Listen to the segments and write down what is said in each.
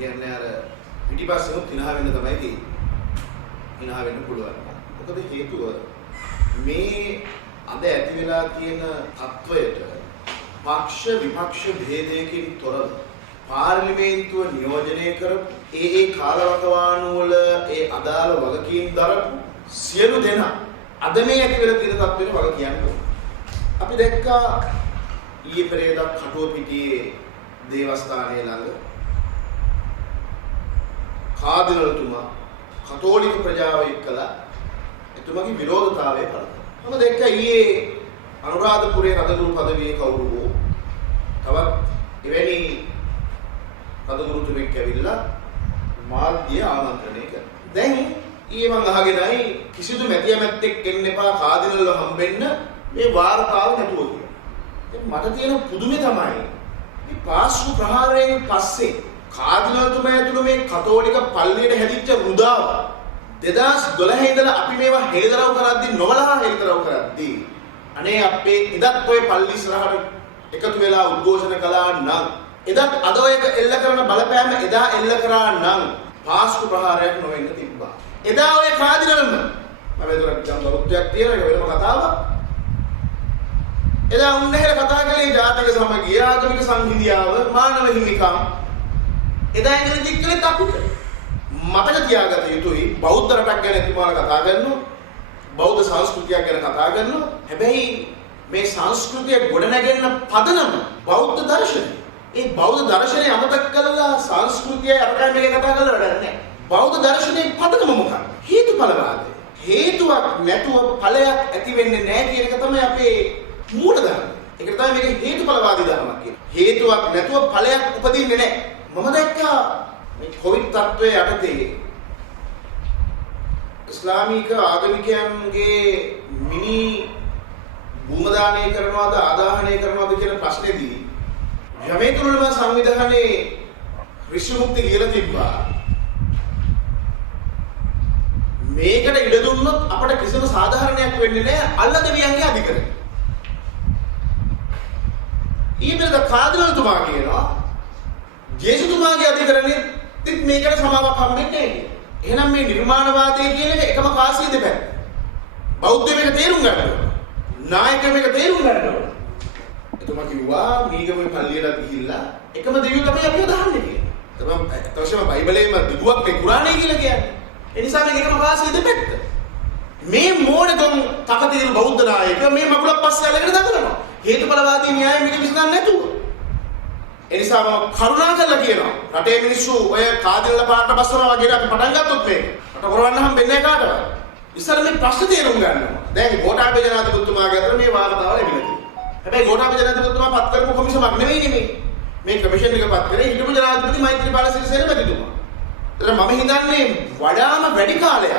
කියන්නේ අර පිටිපස්සෙම තිනහ වෙන්න තමයි තියෙන්නේ. තිනහ වෙන්න පුළුවන්. මොකද හේතුව මේ අද ඇති වෙලා තියෙන තත්වයට පක්ෂ විපක්ෂ භේදයකින් තොරව පාර්ලිමේන්තුව නියෝජනය කරපු ඒ කාලවකවානු වල ඒ අදාළ වගකීම් දරපු සියලු දෙනා අද මේ ඇති වෙලා තියෙන තත්ත්වෙට වග කියන්නේ. අපි දැක්කා ඊයේ පෙරේදා කටුවපිටියේ දේවස්ථානයේ ළඟ කාදිනල්තුමා කතෝලික ප්‍රජාව එක්කලා එතුමාගේ විරෝධතාවය පළ කළා. මම දැක්කා ඊයේ අනුරාධපුරයේ රදගුරු පදවියේ කවුරු වූ තවත් එවැනි රදගුරුතුමෙක් ඇවිල්ලා මාධ්‍ය ආමන්ත්‍රණය කළා. දැන් ඊයේ මම අහගෙනයි කිසිදු මැතියමැත්තෙක් එන්න එපා කාදිනල්ව හම්බෙන්න මේ වාර්තාව නැතුව කියලා. දැන් මට තියෙන පුදුමේ තමයි මේ පාස්කු ප්‍රහාරයෙන් පස්සේ කාදිනල්තුමා ඇතුළු මේ කතෝලික පල්ලියට හැදිච්ච රුදාව 2012 ඉඳලා අපි මේවා හෙළිදරව් කරද්දී නොවලහා හෙළිදරව් කරද්දී අනේ අපේ එදත් ඔය පල්ලි ඉස්සරහට එකතු වෙලා උද්ඝෝෂණ කළා නම් එදත් අද ඔය එල්ල කරන බලපෑම එදා එල්ල කරා නම් පාස්කු ප්‍රහාරයක් නොවෙන්න තිබ්බා. එදා ඔය කාදිනල්ම මම ඒතරක් ගම්බරුත්වයක් තියෙන එක වෙනම කතාවක්. එදා උන්නහෙල කතා කළේ ජාතික සමගිය ආගමික සංහිඳියාව මානව හිමිකම් එදා ඉඳලා දික්කලත් අපිට මතක තියාගත යුතුයි බෞද්ධ රටක් ගැන එතුමාලා කතා කරනවා බෞද්ධ සංස්කෘතියක් ගැන කතා කරනවා හැබැයි මේ සංස්කෘතිය ගොඩනැගෙන පදනම බෞද්ධ දර්ශනය. ඒ බෞද්ධ දර්ශනය අමතක කරලා සංස්කෘතිය අරගෙන මේක කතා කරලා වැඩක් නැහැ. බෞද්ධ දර්ශනයේ පදනම මොකක්ද? හේතුඵලවාදය. හේතුවක් නැතුව ඵලයක් ඇති වෙන්නේ නැහැ කියන එක තමයි අපේ මූලධර්මය. ඒක තමයි මේක හේතුඵලවාදී ධර්මයක් කියන්නේ. හේතුවක් නැතුව ඵලයක් උපදින්නේ නැහැ. මම දැක්කා මේ කොවිඩ් තත්ත්වයේ යටතේ ඉස්ලාමික ආගමිකයන්ගේ මිනි භූමදානය කරනවාද ආදාහනය කරනවාද කියන ප්‍රශ්නේදී ජමීතුල් සංවිධානයේ විශ්වමුක්ති කියලා තිබ්බා. මේකට ඉඩ දුන්නොත් අපට කිසිම සාධාරණයක් වෙන්නේ නැහැ අල්ලදවියන්ගේ අධිකරණය. ඊබලද කාදිනල්තුමා කියනවා ජේසුතුමාගේ අධිකරණෙත් මේකට සමාවක් හම්බෙන්නේ නැහැ. එහෙනම් මේ නිර්මාණවාදය කියන එක එකම කාසිය දෙපැත්ත. බෞද්ධ මේක තේරුම් ගන්න ඕන. නායක මේක තේරුම් ගන්න ඕන. එතුමා කිව්වා මීගමේ පල්ලියට ගිහිල්ලා එකම දෙවියෝ තමයි අපිව දාන්නේ කියලා. තමයි බයිබලයේම දිගුවක් මේ කුරාණය කියලා කියන්නේ. ඒ නිසා මේක එකම කාසිය දෙපැත්ත. මේ මෝඩකම් තකතිරු බෞද්ධ නායක මේ මගුලක් පස්සේ අල්ලගෙන දඟලනවා. හේතුඵලවාදී න්‍යාය මේක විසඳන්න නැතුව. ඒ නිසා මම කරුණා කරලා කියනවා රටේ මිනිස්සු ඔය කාදිනල පාරට බස්සනවා වගේ අපි පටන් ගත්තොත් මේක රට කරවන්න හම්බෙන්නේ නැහැ කාටවත්. ඉස්සර මේ ප්‍රශ්න තේරුම් ගන්නවා. දැන් ගෝඨාභය ජනාධිපතිතුමාගේ අතර මේ වාර්තාව ලැබිලා තියෙනවා. හැබැයි ගෝඨාභය ජනාධිපතිතුමා පත් කරපු කොමිසමක් නෙවෙයි මේ. මේ කමිෂන් එක පත් කරේ හිටපු ජනාධිපති මෛත්‍රීපාල සිරිසේන මැතිතුමා. ඒතර මම හිතන්නේ වඩාම වැඩි කාලයක්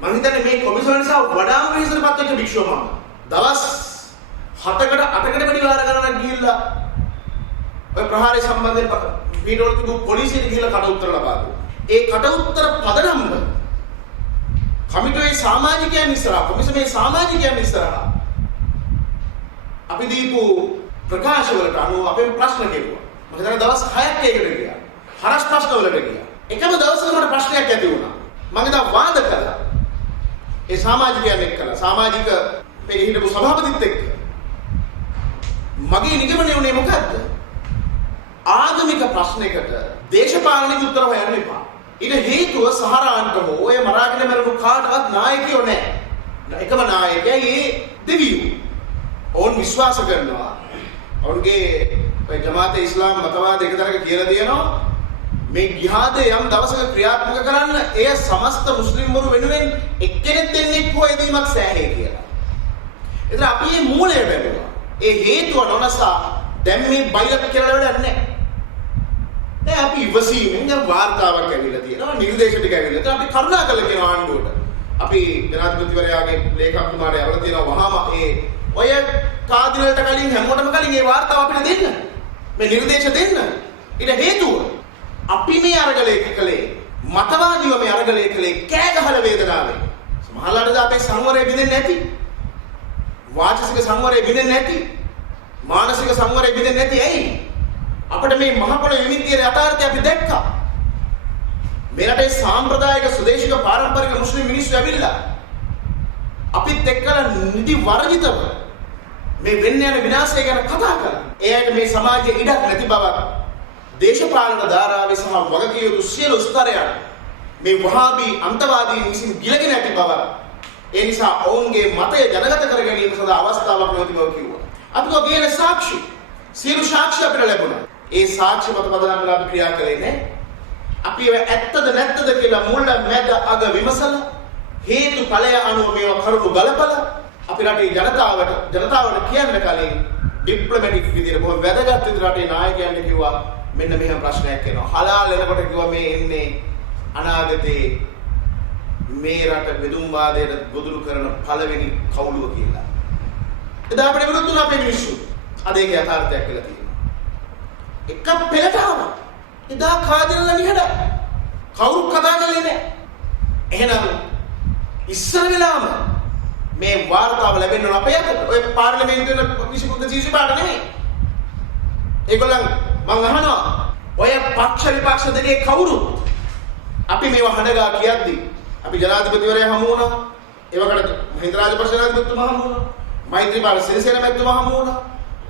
මම හිතන්නේ මේ කොමිසම නිසා වඩාම විශ්සරපත් වෙච්ච භික්ෂුව මම. දවස් 7කට 8කට වැඩි වාර ගණනක් ගිහිල්ලා ඔය ප්‍රහාරය සම්බන්ධයෙන් වීඩියෝවල තිබු පොලිසියට ගිහිල්ලා කට උත්තර ලබා දුන්නා. ඒ කට උත්තර පදනම්ව කමිටුවේ සමාජිකයන් ඉස්සරහා කොමිසමේ සමාජිකයන් ඉස්සරහා අපි දීපු ප්‍රකාශවලට අනුව අපේ ප්‍රශ්න කෙරුවා. මම හිතන්නේ දවස් 6ක් ඒකට ගියා. හරස් ප්‍රශ්නවලට ගියා. එකම දවසක මට ප්‍රශ්නයක් ඇති වුණා. මම ඉතින් වාද කළා. ඒ සමාජිකයන් එක්කලා සමාජික මේ හිටපු සභාපතිත් එක්ක මගේ නිගමනය උනේ මොකද්ද? ආගමික ප්‍රශ්නයකට දේශපාලනික උත්තර හොයන්න එපා. ඊට හේතුව සහරාන්ට හෝ ඔය මරාගෙන මරපු කාටවත් නායකයෝ නැහැ. එකම නායකයා ඒ දෙවියෝ. ඕන් විශ්වාස කරනවා. ඔවුන්ගේ ඔය ජමාත ඉස්ලාම් මතවාද එක තරක කියලා දෙනවා. මේ ජිහාදය යම් දවසක ක්‍රියාත්මක කරන්න එය සමස්ත මුස්ලිම්වරු වෙනුවෙන් එක්කෙනෙක් දෙන්නෙක් හෝ එදීමක් සෑහේ කියලා. ඒතර අපි මේ මූලය බැලුවා. ඒ හේතුව නොනසා දැන් මේ බයිලක් කියලා වැඩක් නැහැ. දැන් අපි ඉවසීමෙන් දැන් වාර්තාවක් ඇවිල්ලා තියෙනවා නිර්දේශ ටික ඇවිල්ලා තියෙනවා. අපි කරුණාකරලා කියන ආණ්ඩුවට අපි ජනාධිපතිවරයාගේ ලේකම්තුමාට යවලා තියෙනවා වහාම ඒ ඔය කාදිනලට කලින් හැමෝටම කලින් මේ වාර්තාව අපිට දෙන්න. මේ නිර්දේශ දෙන්න. ඊට හේතුව අපි මේ අරගලයේ කලේ මතවාදීව මේ අරගලයේ කලේ කෑ ගහන වේදනාවෙන් සමහරවිට අපේ සංවරය බිඳෙන්නේ නැති වාචසික සංවරය බිඳෙන්නේ නැති මානසික සංවරය බිඳෙන්නේ නැති ඇයි අපිට මේ මහ පොළොවේ විමිතියේ යථාර්ථය අපි දැක්කා මේ රටේ සාම්ප්‍රදායික සුදේශික පාරම්පරික මුස්ලිම් මිනිස්සු ඇවිල්ලා අපිත් එක්කලා නිදි වර්ජිතව මේ වෙන්න යන විනාශය ගැන කතා කරා. එයාට මේ සමාජයේ ඉඩක් නැති බවක් දේශපාලන ධාරාවේ සහ වගකිය යුතු සියලු ස්තරයන් මේ වහාබී අන්තවාදීන් විසින් ගිලගෙන ඇති බව. ඒ නිසා ඔවුන්ගේ මතය ජනගත කර ගැනීම සඳහා අවස්ථාවක් නැති බව කිව්වා. අපි ගියේ සාක්ෂි. සියලු සාක්ෂි අපිට ලැබුණා. ඒ සාක්ෂි මත පදනම් කරලා අපි ක්‍රියා කළේ නැහැ. අපි ඇත්තද නැත්තද කියලා මුල මැද අග විමසලා හේතු ඵලය අනුව මේවා කරුණු ගලපලා අපි රටේ ජනතාවට කියන්න කලින් ඩිප්ලොමැටික් විදිහට බොහොම වැදගත් විදිහට රටේ නායකයන්ට කිව්වා මෙන්න මෙහෙම ප්‍රශ්නයක් එනවා. හලාල් එනකොට කිව්වා මේ එන්නේ අනාගතේ මේ රට බෙදුම් වාදයට ගොදුරු කරන පළවෙනි කවුළුව කියලා. එදා අපිට විරුද්ධ වුණා අපේ මිනිස්සු. අද ඒක යථාර්ථයක් වෙලා තියෙනවා. එක පෙළට ආවා. එදා කාදිනලා නිහඬ. කවුරුත් කතා කළේ නැහැ. එහෙනම් ඉස්සර වෙලාම මේ වාර්තාව ලැබෙන්න ඕන අපේ අතට. ඔය පාර්ලිමේන්තුවේ විසිපුද්ද පාට නෙමෙයි. ඒගොල්ලන් මං අහනවා ඔය පක්ෂ විපක්ෂ දෙකේ කවුරුත් අපි මේවා හඬගා කියද්දි අපි ජනාධිපතිවරයා හමු වුණා. ඒ වගේට මහින්ද රාජපක්ෂ ජනාධිපතිතුමා හමු වුණා. මෛත්‍රීපාල සිරිසේන මැතිතුමා හමු වුණා.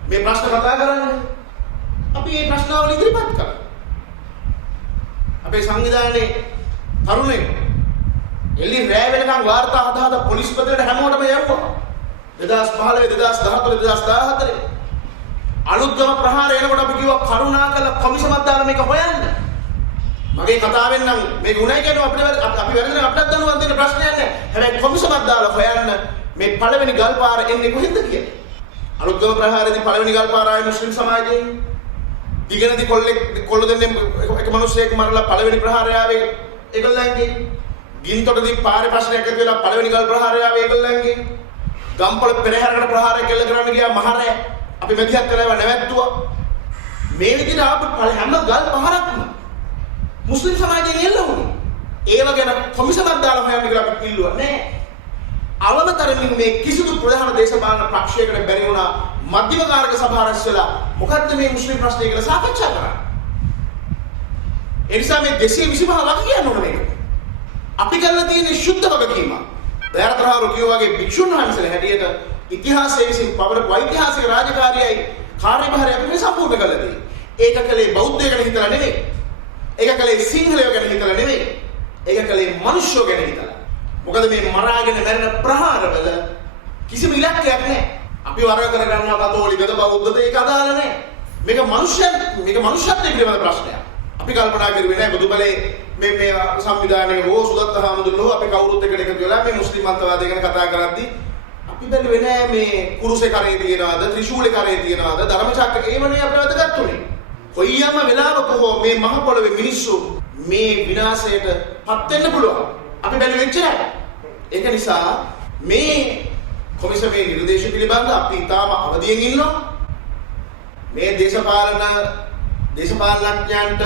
මේ ප්‍රශ්න කතා කරන්නේ. අපි මේ ප්‍රශ්නාවල ඉදිරිපත් කළා. අපේ සංවිධානයේ තරුණයෝ එළි රැ වෙනකන් වාර්තා හදාද පොලිස් පදයට හැමෝටම යවුවා. 2015 2014 2014 අලුත්ගම ප්‍රහාරය එනකොට අපි කිව්වා කරුණාකර කොමිසමක් දාලා මේක හොයන්න. මගේ කතාවෙන් නම් මේක උණයි කියනවා අපි වැරදිලා අපිට දැනුවත් දෙන්න ප්‍රශ්නයක් නැහැ. හැබැයි කොමිසමක් දාලා හොයන්න මේ පළවෙනි ගල් පාර එන්නේ කොහෙන්ද කියලා. අලුත්ගම ප්‍රහාරයේදී පළවෙනි ගල් පාර ආයේ මුස්ලිම් සමාජයේ දිගනදී කොල්ල දෙන්නේ එක මිනිහෙක් මරලා පළවෙනි ප්‍රහාරය ආවේ ඒගොල්ලන්ගේ. ගින්තොටදී පාරේ ප්‍රශ්නයක් ඇති වෙලා පළවෙනි ගල් ප්‍රහාරය ආවේ ඒගොල්ලන්ගේ. ගම්පොළ පෙරහැරකට ප්‍රහාරය කෙල්ල කරන්න ගියා මහරය. අපි මෙදිහත් කරලා නැවැත්තුවා. මේ විදිහට ආපු හැම ගල් පහරක්ම මුස්ලිම් සමාජයෙන් එල්ල වුණා. ඒව ගැන කොමිසමක් දාලා හොයන්න කියලා අපි කිව්වා නෑ. අවමතරමින් මේ කිසිදු ප්‍රධාන දේශපාලන පක්ෂයකට බැරි වුණා මධ්‍යම කාරක සභාව රැස්වලා මොකද්ද මේ මුස්ලිම් ප්‍රශ්නය කියලා සාකච්ඡා කරා. ඒ නිසා මේ 225 වග කියන්න ඕන මේක. අපි කරලා තියෙන ශුද්ධ වගකීම. දයාතරහරු කියෝ වගේ භික්ෂුන් වහන්සේලා හැටියට ඉතිහාසයේ විසින් පවරපු ඓතිහාසික රාජකාරියයි කාර්යභාරය අපි සම්පූර්ණ කළා තියෙන්නේ. ඒක කලේ බෞද්ධය ගැන හිතලා නෙමෙයි. ඒක කලේ සිංහලයෝ ගැන හිතලා නෙමෙයි. ඒක කලේ මිනිස්සුયો ගැන හිතලා. මොකද මේ මරාගෙන මැරෙන ප්‍රහාරවල කිසිම ඉලක්කයක් නැහැ. අපි වර්ග කර ගන්නවා කතෝලිකද බෞද්ධද ඒක අදාළ නැහැ. මේක මනුෂ්‍යත්වයේ පිළිබඳ ප්‍රශ්නයක්. අපි කල්පනා කරුවේ නැහැ බුදුබලේ මේ සංවිධානයේ හෝ සුදත්ත හාමුදුරුවෝ අපි කවුරුත් එක්ක එකතු වෙලා මේ මුස්ලිම් අන්තවාදය ගැන කතා කරද්දී අපි බැලුවේ නැහැ මේ කුරුසේ කරේ තියනවාද ත්‍රිශූලේ කරේ තියනවාද ධර්මචක්‍රක ඒවනේ අපිට වැදගත් උනේ. කොයියම් වෙලාවක හෝ මේ මහ පොළවේ මිනිස්සු මේ විනාශයට පත් වෙන්න පුළුවන්. අපි බැලුවේ එච්චරයි. ඒක නිසා මේ කොමිසමේ නිර්දේශ පිළිබඳ අපි තාම අවදියෙන් ඉන්නවා. මේ දේශපාලනඥයන්ට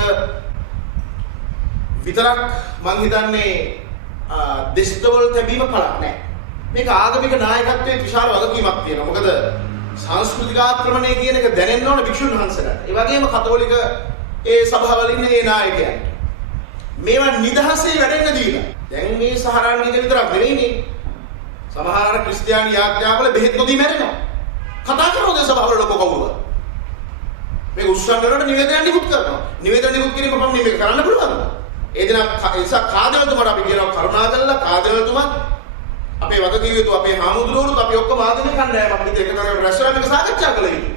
විතරක් මං හිතන්නේ දෙස්තවල තැබීම කලක් නැහැ. මේක ආගමික නායකත්වයේ විශාල වගකීමක් තියෙනවා. මොකද සංස්කෘතික ආක්‍රමණය කියන එක දැනෙන්න ඕන භික්ෂුන් වහන්සේලාට. ඒ වගේම කතෝලික ඒ සභාවල ඉන්න ඒ නායකයන්ට. මේවා නිදහසේ වැඩෙන්න දීලා. දැන් මේ සහරාංගික විතරක් නෙවෙයිනේ. සමහර අර ක්‍රිස්තියානි යාඥාවල බෙහෙත් නොදී මැරෙනවා. කතා කරනවද සභාවල ලොකෝ කවුරුද? මේක උස්සන්නරට නිවේදනයක් නිකුත් කරනවා. නිවේදන නිකුත් කිරීම පමණ මේක කරන්න පුළුවන්ද? ඒ දින නිසා කාදවලතුමාට අපි කියනවා කරුණාකරලා කාදවලතුමා අපේ වගකීම් යුතු අපේ හාමුදුරුවෝත් අපි ඔක්කොම ආගමික කණ්ඩායමක් විදිහට එකතරම් රැස්වෙලා මේක සාකච්ඡා කළ යුතුයි.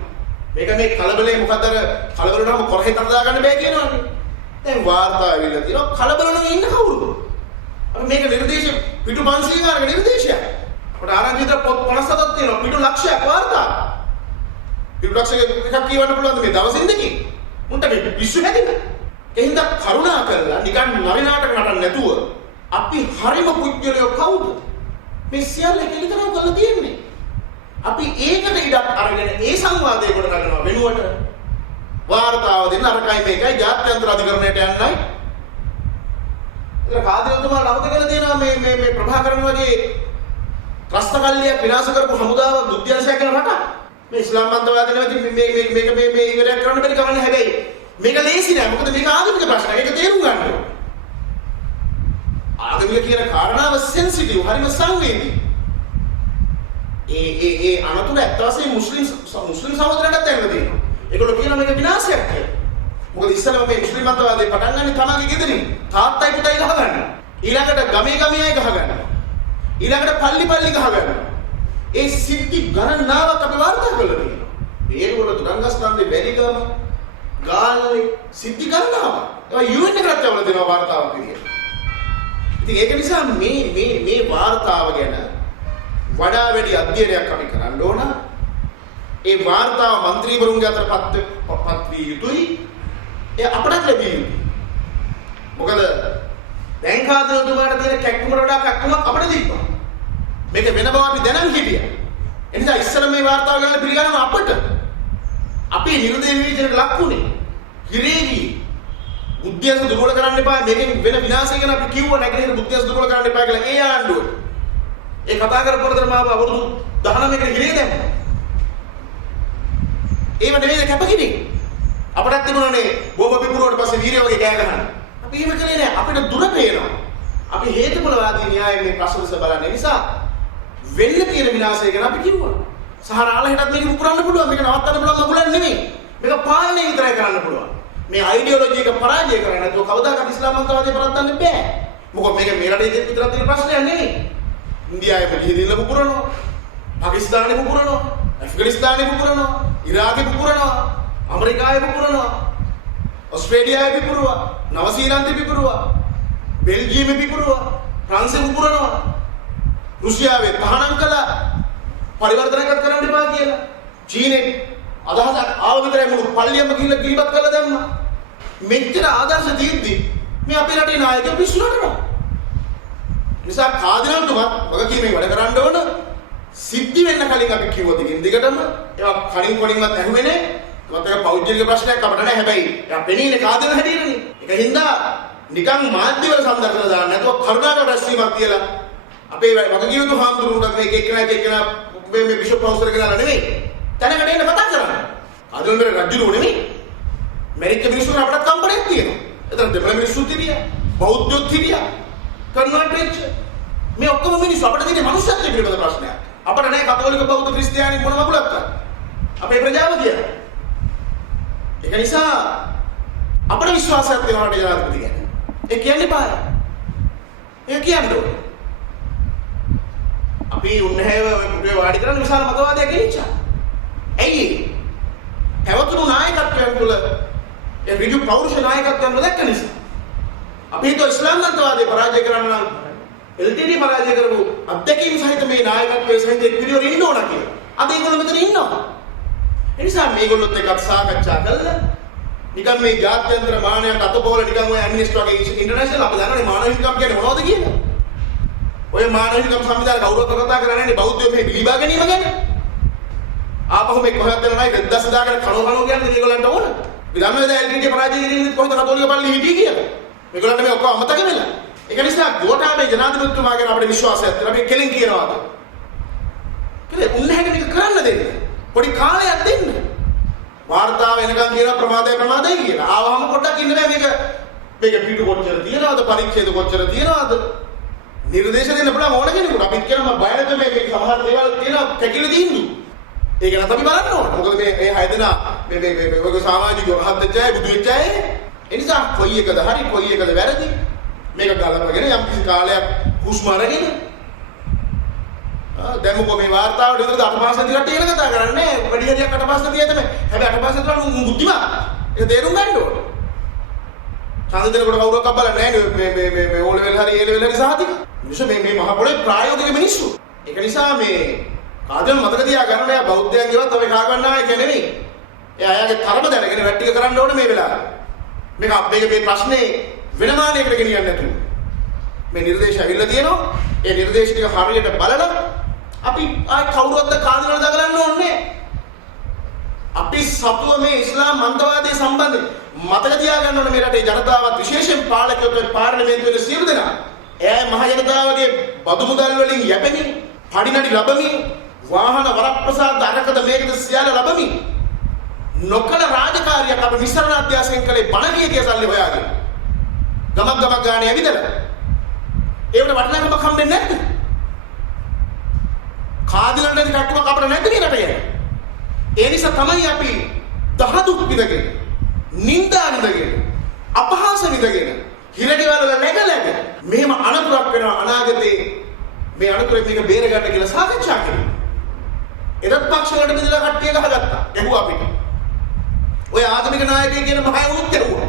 මේක මේ කලබලේ මොකද අර කලබල වුණාම කොරහෙත් අතදා ගන්න බෑ කියනවනේ. දැන් වාර්තා ඇවිල්ලා තියෙනවා කලබල නම් ඉන්න කවුරුද? අපි මේක නිර්දේශ පිටු 500 ගානක නිර්දේශයක්. අපට ආරංචි විතර පොත් 57ක් තියෙනවා පිටු ලක්ෂයක් වාර්තා. පිටු ලක්ෂයක එකක් කියවන්න පුළුවන්ද මේ දවසින් දෙකකින්? උන්ට මේ විශ්ව හැදෙන්න. එහෙනම් කරුණා කරලා නිකන් නරිනාටක නටන්න නැතුව අපි හරිම පුජ්‍යලයෝ කවුද? මේ සියල්ල කෙලිතරම් කරලා තියෙන්නේ. අපි ඒකට ඉඩක් අරගෙන ඒ සංවාදයේ කොට නගනවා වෙනුවට වාර්තාව දෙන්න අරකයි මේකයි ජාත්‍යන්තර අධිකරණයට යන්නයි. ඒක කාදිරතුමා නමත කියලා තියෙනවා මේ ප්‍රභාකරන් වගේ ත්‍රස්තකල්ලිය විනාශ කරපු හමුදාවක් දුක්ඛයන්සය කරන රට. මේ ඉස්ලාම් මතවාදී නැති මේ ඉවරයක් කරන්න බැරි කරන්නේ හැබැයි මේක ලේසි නෑ. මොකද මේක ආගමික ප්‍රශ්නයක්. ඒක තේරුම් ගන්න ඕනේ. ආගමික කියන කාරණාව සෙන්සිටිව් හරිම සංවේදී. ඒ අනතුර ඇත්ත වශයෙන්ම මුස්ලිම් සහෝදරයන්ටත් දැනලා තියෙනවා. ඒගොල්ලෝ කියනවා මේක විනාශයක් කියලා. මොකද ඉස්සෙල්ලාම මේ මුස්ලිම් මතවාදේ පටන් ගන්නේ තමගේ ගෙදරින්. තාත්තයි පුතයි ගහගන්නවා. ඊළඟට ගමේ අය ගහගන්නවා. ඊළඟට පල්ලි ගහගන්නවා. ඒ සිද්ධි ගණනාවක් අපි වාර්තා කරලා තියෙනවා. මේගොල්ලෝ දුරංගස්කන්ධේ වැඩිකම ගාල්ලේ සිද්ධි ගණනාවක්. ඒවා UN එකකට අවුල දෙනවා වාර්තාවක් විදියට. ඉතින් ඒක නිසා මේ වාර්තාව ගැන වඩා වැඩි අධ්‍යයනයක් අපි කරන්න ඕන. ඒ වාර්තාව മന്ത്രിවරුන්ගේ අතර පත් විය යුතුයි. ඒ අපට ලැබිය යුතුයි. මොකද දැන් කාදරතුමාට තියෙන කැක්කුමට වඩා කැක්කුමක් අපිට තිබ්බා. මේක වෙන බව අපි දැනන් හිටියා. ඒ නිසා ඉස්සර මේ වාර්තාව ගන්න පිළිගන්නම අපට අපි නිර්දේශ විචාරයට ලක්ුණේ. හිරේවි බුද්ධියස දුර්වල කරන්න එපා. මේකෙන් වෙන විනාශය ගැන අපි කිව්වා නැගිටින බුද්ධියස දුර්වල කරන්න එපා කියලා ඒ ආණ්ඩුව. ඒ කතා කරපුවතර මාව අවුරුදු 19කට හිරේ දැම්මා. ඒව නෙමෙයි කැපකිරීම. අපටත් තිබුණානේ බෝබ පිපුරුවට පස්සේ වීරය වගේ කෑ ගහන්න. අපි එහෙම කළේ නෑ. අපිට දුර පේනවා. අපි හේතුඵලවාදී න්‍යායයෙන් මේ ප්‍රශ්න දිහා බලන්නේ නිසා වෙන්න තියෙන විනාශය ගැන අපි කිව්වා. සහරාල හිටත් මේක පුපුරන්න පුළුවන්. මේක නවත්තන්න පුළුවන් මගුලක් නෙමෙයි. මේක පාලනය විතරයි කරන්න පුළුවන්. මේ අයිඩියොලොජි එක පරාජය කරන්නේ නැතුව කවදාකවත් ඉස්ලාමන්තවාදය පරද්දන්න බෑ. මොකද මේක මේ රටේ විතරක් තියෙන ප්‍රශ්නයක් නෙමෙයි. ඉන්දියාවේ පිළිහිදිල්ල පුපුරනවා. පාකිස්තානේ පුපුරනවා. ඇෆ්ගනිස්තානේ පුපුරනවා. ඉරාකේ පුපුරනවා. ඇමරිකාවේ පුපුරනවා. ඔස්ට්‍රේලියාවේ පුපුරනවා. නවසීලන්තේ පුපුරනවා. බෙල්ජියමේ පුපුරනවා. ප්‍රංශේ පුපුරනවා. රුසියාවේ තහනම් කළා. පරිවර්තනයකට කරන්න එපා කියලා. චීනෙන් අදහසක් ආව විතරයි මුළු පල්ලියම ගිහිල්ලා ගිලිපත් කරලා දැම්මා. මෙච්චර ආදර්ශ දීද්දි මේ අපේ රටේ නායකයෝ පිස්සු නටනවා. නිසා කාදිනල්තුමත් වගකීමෙන් වැඩ කරන්න ඕන. සිද්ධි වෙන්න කලින් අපි කිව්ව දෙකින් දිගටම ඒවා කණින් කොණින්වත් ඇහුවේ නෑ. ඒවත් එක පෞද්ගලික ප්‍රශ්නයක් අපිට නෑ. හැබැයි එයා පෙනීනේ කාදිනල් හැටියනේ. ඒක හින්දා නිකන් මාධ්‍යවල සම්දර්ශන දාන්න නැතුව කරුණාකර රැස්වීමක් කියලා අපේ වගකීම් යුතු හාමුදුරුවන්ට මේක එක්කෙනා මේ බිෂප් හවුස් එකට ගෙනල්ලා නෙමෙයි. තැනකට එන්න කතා කරන්න. අදල්මර රජුණු නෙමෙයි. මෙරික මිනිස්සුන්ට අපිට කම්පණයක් තියෙනවා. එතන දෙමළ මිනිස්සුත් හිටියා. බෞද්ධයොත් හිටියා. කන්වර්ට් වෙච්ච මේ ඔක්කොම මිනිස්සු අපිට තියෙන මනුස්සත්වයේ පිළිබඳ ප්‍රශ්නයක්. අපිට නෑ කතෝලික බෞද්ධ ක්‍රිස්තියානි මොන මගුලක්ද? අපේ ප්‍රජාව කියලා. ඒක නිසා අපේ විශ්වාසයක් තියෙනවා රටේ ජනාධිපති ගැන. ඒ කියන්නේ පාර. ඒ කියන්නේ අපි උන්නහැව පුටුවේ වාඩි කරන් විශාල මතවාදයක් ගෙනිච්චා. ඇයි ඒ? හැවතුණු නායකත්වයන් තුළ ඒ ඍජු පෞරුෂ නායකත්වයන් නොදැක්ක නිසා. අපි හිතුව ඉස්ලාම් මතවාදේ පරාජය කරන්න නම් LTT පරාජය කරපු අධ්‍යක්ෂින් සහිත මේ නායකත්වයේ සහිත පිළිවෙල ඉන්න ඕන කියලා. අද ඒගොල්ලෝ මෙතන ඉන්නවා. ඒ නිසා මේගොල්ලොත් එක්ක සාකච්ඡා කළා. නිකන් මේ ජාත්‍යන්තර මානයට අතපොල නිකන් ඔය ඇම්නිස්ටි වගේ ඉන්ටර්නැෂනල් අපි දන්නවනේ මානව හිමිකම් කියන්නේ මොනවද කියලා. ඔය මානව හිමිකම් සංවිධානය කවුරුත් කතා කරන්නේ නැහැ බෞද්ධයෝ මේ පිළිබා ගැනීම ගැන. ආපහු මේ කොහෙවත් යනවා නයි 2000 දාගෙන කනෝ කියන්නේ මේගොල්ලන්ට ඕන. අපි දන්නවද LTT පරාජය කිරීමෙත් කොහෙද කතෝලික පල්ලි හිටියේ කියලා. මේගොල්ලන්ට මේ ඔක්කොම අමතක වෙලා. ඒක නිසා ගෝඨාභය ජනාධිපතිතුමා ගැන අපිට විශ්වාසයක් තියෙනවා. අපි කෙලින් කියනවාද? කියලා උන්වහන්සේ මේක කරන්න දෙන්න. පොඩි කාලයක් දෙන්න. වාර්තාව වෙනකන් කියන ප්‍රමාදයි කියලා. ආවම පොඩ්ඩක් ඉන්න බෑ මේක පිටු කොච්චර තියනවද පරීක්ෂේද කොච්චර තියනවද? නිර්දේශ දෙන්න පුළුවන් ඕන කෙනෙකුට. අපිත් කියනවා බයලද මේක සමහර දේවල් තියෙනවා කැකිලි දින්දු. ඒක නැත්නම් අපි බලන්න ඕන. මොකද මේ හය දෙනා මේ ඔයගොල්ලෝ සමාජිකව රහත් වෙච්ච අය බුදු වෙච්ච අය. ඒ නිසා කොයි එකද හරි කොයි එකද වැරදි මේක ගලපගෙන යම් කිසි කාලයක් හුස්ම අරගෙන දැන් මොකෝ මේ වාර්තාවට විතර අටපාසෙන් කට්ටිය ගැන කතා කරන්නේ වැඩි හරියක් අටපාසෙන් තියයි තමයි. හැබැයි අටපාසෙන් තුන බුද්ධිමත්. ඒක තේරුම් ගන්න ඕනේ. ඡන්ද දෙනකොට කවුරක් අබ්බලන්නේ නැහැ මේ ඕ ලෙවල් හරි ඒ ලෙවල් හරි සහතික. මිනිස්සු මේ මහ පොළේ ප්‍රායෝගික මිනිස්සු. ඒක නිසා මේ කාදල් මතක තියා ගන්න නෑ බෞද්ධයන්ගේවත් අපි කා ගන්නා එක නෙමෙයි. එයා අයගේ තරම දැනගෙන වැඩ ටික කරන්න ඕනේ මේ වෙලාවේ. මේක අපේ මේ ප්‍රශ්නේ වෙන මානයකට ගෙනියන්න නැතුව. මේ නිර්දේශ ඇවිල්ලා තියෙනවා. ඒ නිර්දේශ ටික හරියට බලලා අපි ආයි කවුරුවත්ද කාදනවල දගලන්න ඕනේ. අපි සතුව මේ ඉස්ලාම් මන්දවාදයේ සම්බන්ධයෙන් මතක තියාගන්න ඕනේ මේ රටේ ජනතාවත් විශේෂයෙන් පාලකයෝත් පාර්ලිමේන්තුවේ සියලු දෙනා. එයා මහ ජනතාවගේ බදු මුදල් වලින් යැපෙමින්, පඩිනඩි ලැබමින්, වාහන වරප්‍රසාද අරකද මේකද සියල්ල ලැබමින් නොකල රාජකාරියක් අපේ විස්තරණ අධ්‍යාසයෙන් කළේ බණවියගේ සල්ලි හොයාගෙන. ගමක් ගානේ ඇවිදලා ඒවට වටිනාකමක් හම්බෙන්නේ නැද්ද? කාදිලන්ට කට්ටුමක් අපිට නැද්ද මේ රටේ? ඒ නිසා තමයි අපි දහදුක් විඳගෙන, නිന്ദා විඳගෙන, අපහාස විඳගෙන, හිරගෙවල läග මෙහෙම අනතුරක් වෙනවා අනාගතේ. මේ අනතුරෙන් මේක බේර ගන්න කියලා සාකච්ඡා කරනවා. එදත් පක්ෂවලට බෙදලා කට්ටිය ගහගත්තා. එහුවා අපිට. ඔය ආගමික නායකයෙක් කියන මහය උනුත් එහුවා.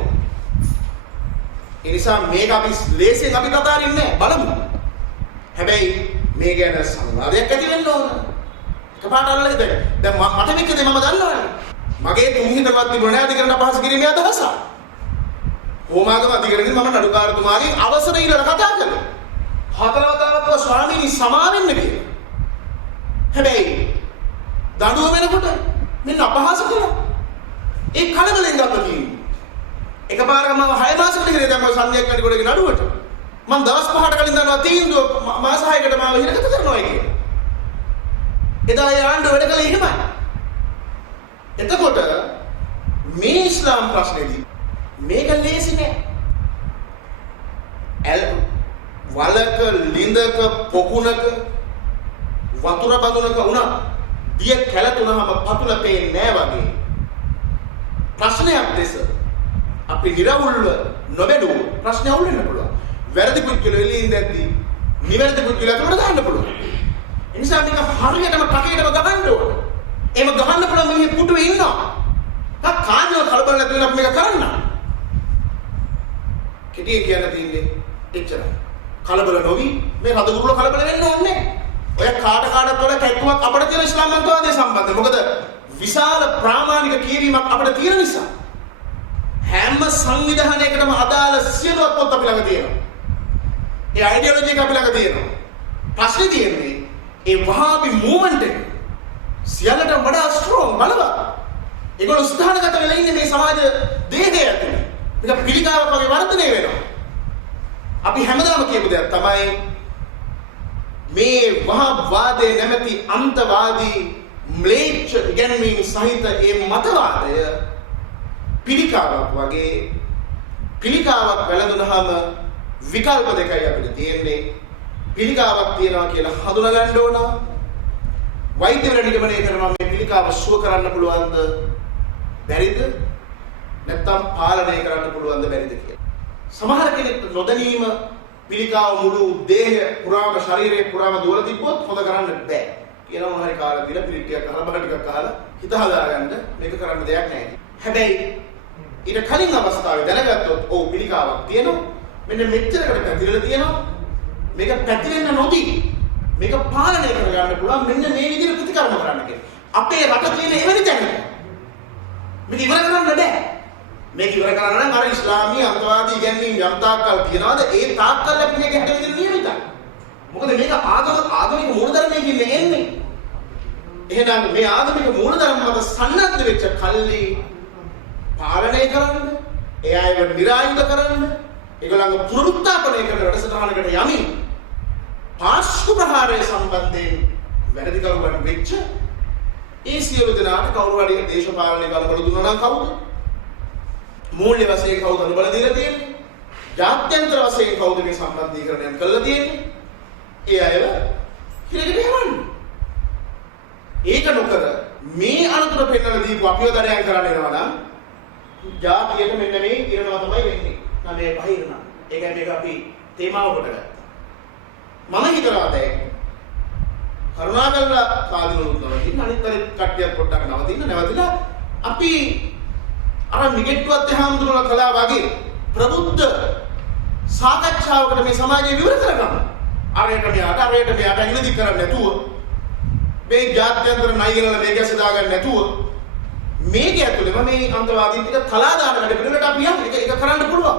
ඒ නිසා මේක අපි ලේසියෙන් අපි කතාරින්නේ නැහැ. බලමු. හැබැයි මේ ගැන සංවාදයක් ඇති වෙන්න ඕන. එකපාරට අල්ලලා ඉතින් දැන් මට මේක දෙ මම දන්නවනේ. මගේ තුන්හිතවත් තිබුණ නැහැ අධිකරණ අපහාස කිරීමේ අදහස. හෝමාගම අධිකරණයෙන් මම නඩුකාරතුමාගෙන් අවසර ඉල්ලලා කතා කළා. හතරවතාවක් ස්වාමීනි සමාවෙන්න කියලා. හැබැයි දඬුවම වෙනකොට මෙන්න අපහාස කළා. ඒ කලබලෙන් ගත්ත තියෙන්නේ. එකපාරක් මම 6 මාසෙකට ඉගෙන දැම්මා සංධියක් වැඩිකොඩේ නඩුවට. මම දවස් 5කට කලින් දන්නවා තීන්දුව මාස 6කට මාව හිරගත කරනවා කියලා. එදා ඒ ආණ්ඩුව වැඩ කළේ එහෙමයි. එතකොට මේ ඉස්ලාම් ප්‍රශ්නේදී මේක ලේසි නෑ. වලක ලිඳක පොකුණක වතුර බඳුනක වුණා දිය කැළතුනහම පතුල පේන්නේ නෑ වගේ ප්‍රශ්නයක් දෙස අපි නිරවුල්ව නොබැලුවොත් ප්‍රශ්න අවුල් වෙන්න පුළුවන්. වැරදි පුද්ගලයෝ එළියෙන් දැද්දි නිවැරදි පුද්ගලයෝ අතට දාන්න පුළුවන්. ඒ නිසා මේක හරියටම කටේටම ගහන්න ඕන. එහෙම ගහන්න පුළුවන් මිනිහ පුටුවේ ඉන්නවා. කාන්‍යව කලබල නැති වෙන අපි මේක කරන්න. කෙටියෙන් කියන්න තියෙන්නේ එච්චරයි. කලබල නොවි මේ රදගුරුල කලබල වෙන්න ඕනේ. ඔය කාටවත් වල කැක්කුමක් අපිට තියෙන ඉස්ලාම් මතවාදය සම්බන්ධව. මොකද විශාල ප්‍රාමාණික කියවීමක් අපිට තියෙන නිසා. හැම සංවිධානයකටම අදාළ සියලු පොත් අපි ළඟ තියෙනවා. ඒ අයිඩියොලොජි එක අපි ළඟ තියෙනවා. ප්‍රශ්නේ තියෙන්නේ ඒ වහාබි මූවමන්ට් එක සියල්ලට වඩා ස්ට්‍රෝං බලවත්. ඒගොල්ලෝ ස්ථානගත වෙලා ඉන්නේ මේ සමාජ දේහය ඇතුලේ. මේක පිළිකාවක් වගේ වර්ධනය වෙනවා. අපි හැමදාම කියපු දෙයක් තමයි මේ වහාබ්වාදයේ නැමැති අන්තවාදී ම්ලේච්ඡ ඉගැන්වීම් සහිත ඒ මතවාදය පිළිකාවක් වගේ පිළිකාවක් වැළඳුනහම විකල්ප දෙකයි අපිට තියෙන්නේ. පිළිකාවක් තියනවා කියලා හඳුනා ගන්න ඕන. වෛද්‍යවරු නිගමනය කරනවා මේ පිළිකාව සුව කරන්න පුළුවන්ද බැරිද නැත්නම් පාලනය කරන්න පුළුවන්ද බැරිද කියලා. සමහර කෙනෙක් නොදැනීම පිළිකාව මුළු දේහය පුරාම ශරීරයේ පුරාම දුවලා තිබ්බොත් හොද කරන්න බෑ. කියන මොනවාරි කාලා දීලා පිළිටියක් අහලා බඩ ටිකක් අහලා හිත හදාගන්න මේක කරන්න දෙයක් නැහැ. හැබැයි ඊට කලින් අවස්ථාවේ දැනගත්තොත් ඔව් පිළිකාවක් තියෙනවා. මෙන්න මෙච්චරකට පැතිරලා තියෙනවා. මේක පැතිරෙන්න නොදී මේක පාලනය කරගන්න පුළුවන් මෙන්න මේ විදිහට ප්‍රතිකර්ම කරන්න කියලා. අපේ රට තියෙන එවැනි තැනක මේක ඉවර කරන්න බෑ. මේක ඉවර කරන්න නම් අර ඉස්ලාමීය අන්තවාදී ඉගැන්වීම් යම් තාක්කල් තියනවාද ඒ තාක්කල් අපි මේක හැට විදිහට නියමිතයි. මොකද මේක ආගමික මූලධර්මයකින් එන්නේ. එහෙනම් මේ ආගමික මූලධර්ම මත සන්නද්ධ වෙච්ච කල්ලි පාලනය කරන්න, ඒ අයව නිරායුධ කරන්න, ඒගොල්ලන්ව පුනරුත්ථාපනය කරන වැඩසටහනකට යමින් පාර්ශ්ව ප්‍රහාරය සම්බන්ධයෙන් වැරදිකරුවන් වෙච්ච ඒ සියලු දෙනාට කවුරු හරි දේශපාලනය බලබල දුන්නා නම් කවුද? මූල්‍ය වශයෙන් කවුද බලබල දීලා තියෙන්නේ? ජාත්‍යන්තර වශයෙන් කවුද මේ සම්බන්ධීකරණය කළා තියෙන්නේ? ඒ අයව හිරගෙන යවන්නේ. ඒක නොකර මේ අනුතර පෙන්වලා දීපු අපිව දඩයන් කරන්න එනවා නම් ජාතියට මෙන්න මේ ඉරනවා තමයි වෙන්නේ. නමේ පහිරන. ඒකයි මේක අපි තේමාව කොට ගත්තා. මම හිතනවා දැන් කරුණාකරලා කාදිනුත් නවතින්න අනිත් කට්ටියක් පොඩ්ඩක් නැවතිලා අපි අර මිගෙට්ටුවත් හැමදුරලා කළා වගේ ප්‍රබුද්ධ සාකච්ඡාවකට මේ සමාජය විවර කරගන්න. අරයට මෙයාට ඉනදි කරන්නේ නැතුව මේ ජාත්‍යන්තර ණයගලන මේක සදා ගන්න නැතුව මේක ඇතුළේම මේ අන්තවාදීන් ටික තලා දාන වැඩ පිළිවෙලට අපි යන්නේ. ඒක කරන්න පුළුවන්.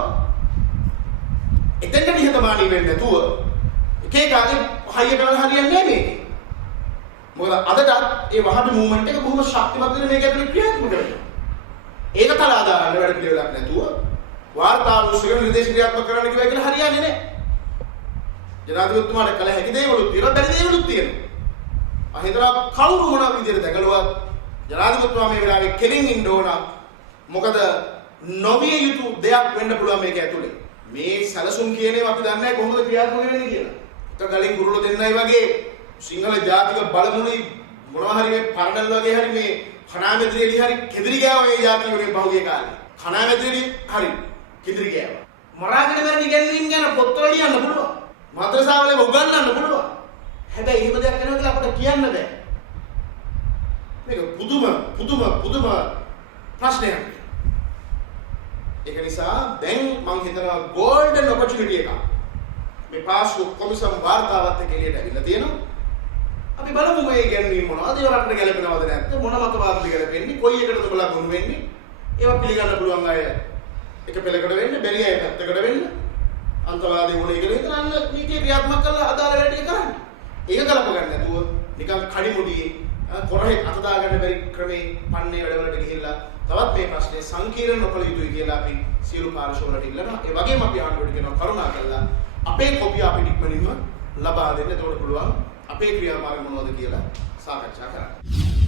එතෙන්ට නිහතමානී වෙන්නේ නැතුව එක ආගේ හයියට වල හරියන්නේ නැහැ මේක. මොකද අදට ඒ වහබි මූවමන්ට් එක බොහොම ශක්තිමත් වෙන මේක ඇතුලේ ක්‍රියාත්මක වෙනවා. ඒක තලා දාන්න වැඩ පිළිවෙලක් නැතුව වාර්තාව උසගෙන නිර්දේශ ක්‍රියාත්මක කරන්න කිව්වා කියලා හරියන්නේ නැහැ. ජනාධිපතිතුමාට කළ හැකි දේවලුත් තියෙනවා, බැරි දේවලුත් තියෙනවා. අහිතලා කවුරු මොන විදිහට දැකලුවත් ජනාධිපතිතුමා මේ වෙලාවේ කෙලින් ඉන්න ඕන. මොකද නොවිය යුතු දෙයක් වෙන්න පුළුවන් මේක ඇතුලේ. මේ සැලසුම් කියන ඒවා අපි දන්නේ නැහැ කොහොමද ක්‍රියාත්මක වෙන්නේ කියලා. එක ගලින් කුරුල්ලෝ දෙන්නයි වගේ සිංහල ජාතික බලමුණුයි මොනවා හරි මේ පරණල් වගේ හරි මේ කණාමැදිරියලි හරි කෙදිරි ගෑවා මේ ජාතිය වලින් පහුගිය කාලේ. කණාමැදිරියලි හරි කෙදිරි ගෑවා. මරාගෙන මැරෙන ඉගෙනීම් ගැන පොත්වල ලියන්න පුළුවන්. මද්‍රසාවල උගන්වන්න පුළුවන්. හැබැයි එහෙම දෙයක් කරනවා කියලා අපිට කියන්න බෑ. මේක පුදුම ප්‍රශ්නයක්. ඒක නිසා දැන් මම හිතනවා golden opportunity එක. මේ පාසු කොමිසම් වාර්තාවත් එක්ක එළියට ඇවිල්ලා තියෙනවා. අපි බලමු මේ ඉගෙනීම් මොනවද? ඒවා රටට ගැලපෙනවද නැත්නම් මොන මතවාදද ගැලපෙන්නේ? කොයි එකටද ඔයලා ගොනු වෙන්නේ? ඒවා පිළිගන්න පුළුවන් අය එක පෙළකට වෙන්න, බැරි අය පැත්තකට වෙන්න. අන්තවාදී වුණ ඉගෙන ගන්න අන්න නීතිය ක්‍රියාත්මක කරලා අදාළ වැඩ ටික කරන්න. ඒක ගලප ගන්න නැතුව නිකන් කඩිමුඩියේ කොරහේ අත දාගන්න බැරි ක්‍රමේ පන්නේ වැඩවලට ගිහිල්ලා තවත් මේ ප්‍රශ්නේ සංකීර්ණ නොකළ යුතුයි කියලා අපි සියලු පාර්ශවවලට ඉල්ලනවා. ඒ වගේම අපි ආණ්ඩුවට කියනවා කරුණාකරලා අපේ කොපිය අපිට ඉක්මනින්ම ලබා දෙන්න. එතකොට පුළුවන් අපේ ක්‍රියාමාර්ග මොනවද කියලා සාකච්ඡා කරන්න.